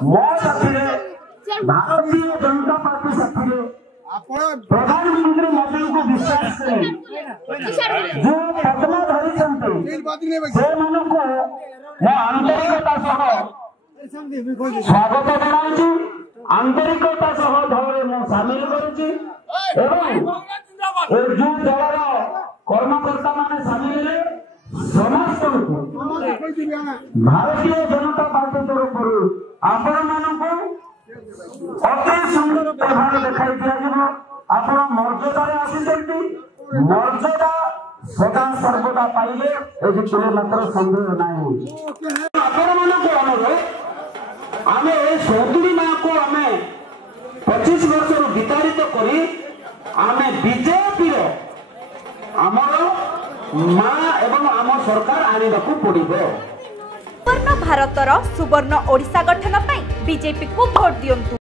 मो साथी भारतीय जनता पार्टी साथी प्रधानमंत्री मोदी को विश्वास करें जो पदमा धरी से मैं आंतरिकता स्वागत जनाऊँ आंतरिकता दल में सामिल करुच्ची जो दलर कर्मकर्ता मान सामिल समस्त भारतीय जनता पार्टी तरफ आपण मानक अति सुंदर व्यवहार देखाई दिया आपण मर्यादा आसी मर्यादा सदा सर्वदा पाइले ये मात्र संदेह नहीं आपण मानक आम 70 माह को आम 25 वर्ष विताड़ित करी आम बीजेपी आमर माँ एवं आम सरकार आने को पड़िबो। सुवर्ण भारतर सुवर्ण ओडिशा गठन ପାଇଁ बीजेपी को भोट दियंतु।